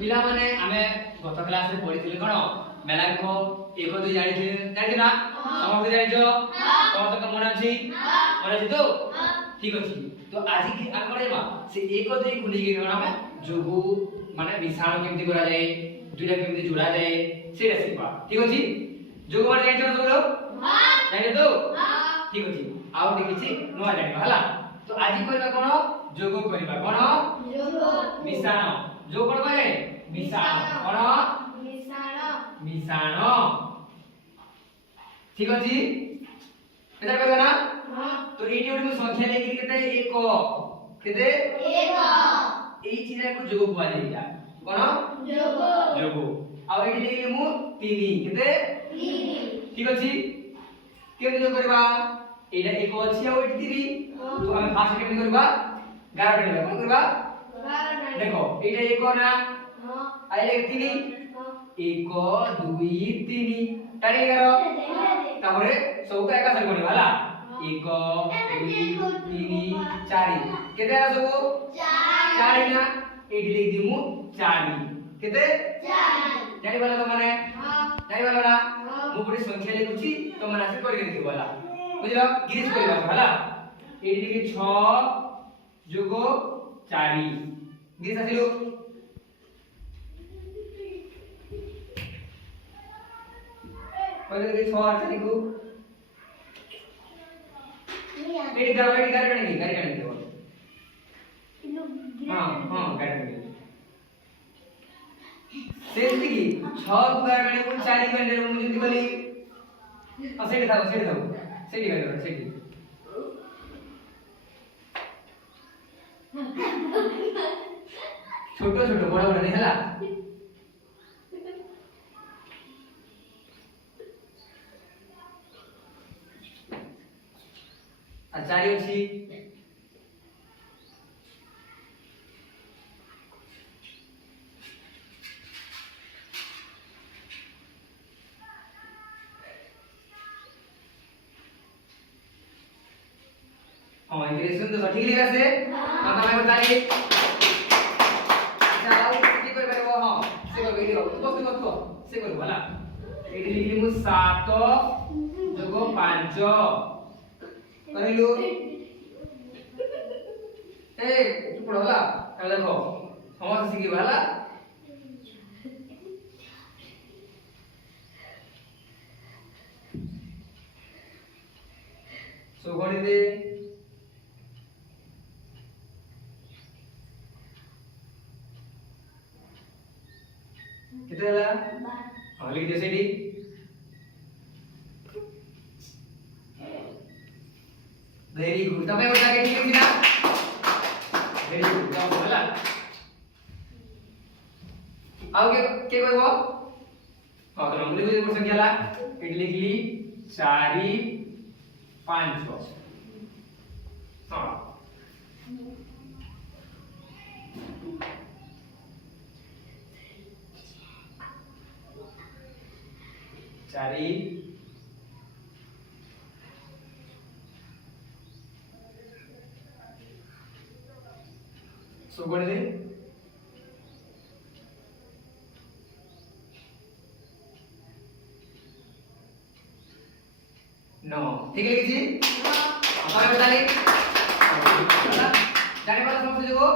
पिला माने आमे गत क्लास रे पढिथिले कोन मेलांक 1 2 जानि ना समस्त जानि जो समस्त का मन अछि तो ठीक अछि तो आज की आमे करबा से 1 2 को लेके कोन आमे जोगु माने विषाणु केमति करा जाय दुइटा केमति जोड़ा जाय सेटा सिखबा ठीक अछि जोगु माने जानि सब लोग हां जानि तो हां ठीक अछि आउ देखिछि नवा जानिबा हला तो आज करबा कोन जोगु करबा कोन जोगु विषाणु जो कोन बाय मिसाण कोन मिसाण ठीक अछि केता करबा ना हां तो एटी ओटी संख्या लेकि केते 1 केते 1 एई चिना को जोग बुआ देइया कोन जोग आ एटी लेकि मु 3 केते 3 ठीक अछि केते जोग करबा एटा 1 अछि आ एटी 3 तो हम फास्ट केते करबा 11 करबा कोन करबा 12 देखो एटा 1 ना आइले 3 1 2 3 टाडी करो तापरे सब का एका संग बनिबा हला 1 2 3 4 केते आ सब 4 ना एडी लिख दिमु 4 केते 4 जानि बाला तो माने हां जानि बाला ना मु पुरी संख्या लिखुची तो माने आसे करि दिबो हला बुझलो गिरीश करबा हला एडी लिखि 6 जोगो 4 गिरीश आसिलो पहले के 6 8 लिखो एडी गाड़ी कने दो हां हां गाड़ी कने सेंती की 6 गाड़ी कने 4 कने मु जंती बोली आ सेठी थाओ सेठी गाड़ी सेठी छोटो छोटो बड़ा बड़ा नहीं हला चारि अछि हां इधर सुन तो ठीक लिखा से हां तमे बताइए अच्छा आउ की कर परबो हां से कर वीडियो तो से कर भला एडी लिखली मु 7 जोगो 5 करिलु ए चुप होला अब देखो समस्त सीखी वाला सो गणि दे कितना ला हां लिख दे सेडी वेरी गुड तमे बता के ठीक है ना वेरी गुड जाओ बोला आओ के कहबो हां तो नंबर लिख दे संख्या ला एट लिखली 4 5 हां चारी सो गण दे 9 ठीक है जी हां अपन बता ले जाने वाला समझ देखो